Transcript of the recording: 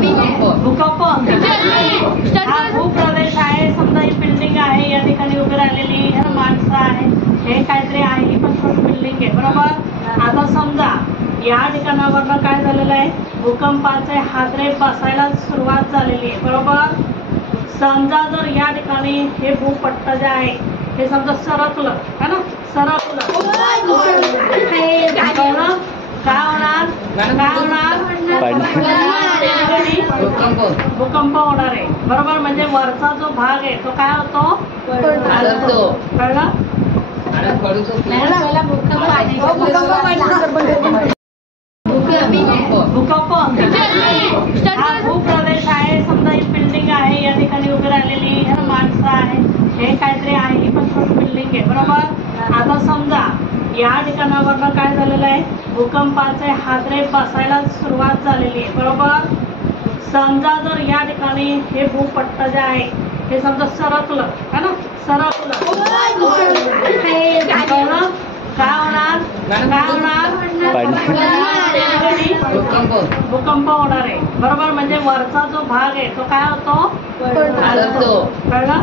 भूकंप हा भूप्रदेश आहे. समजा ही बिल्डिंग आहे, या ठिकाणी उभी राहिलेली माणसं आहे, हे काहीतरी आहे, ही पण बिल्डिंग आहे बरोबर. आता समजा या ठिकाणावरनं काय झालेलं आहे, भूकंपाचे हादरे बसायला सुरुवात झालेली आहे बरोबर. समजा जर या ठिकाणी हे भूपट्ट जे आहे हे समजा सरकलं है ना, सरकलं काय होणार, भूकंप होणार आहे बरोबर. म्हणजे वरचा जो भाग आहे तो काय होतो, कळलं. भूकंप हा भूप्रदेश आहे. समजा ही बिल्डिंग आहे, या ठिकाणी उभी राहिलेली माणसं आहे, हे काहीतरी आहे, ही पण बिल्डिंग आहे बरोबर. आता समजा या ठिकाणावरनं काय झालेलं आहे, भूकंपाचे हादरे बसायला सुरुवात झालेली आहे बरोबर. समजा जर या ठिकाणी हे भूपट्ट जे आहे हे समजा सरकलं है ना, सरकलं काय होणार, भूकंप होणार आहे बरोबर. म्हणजे वरचा जो भाग आहे तो काय होतो, कळलं.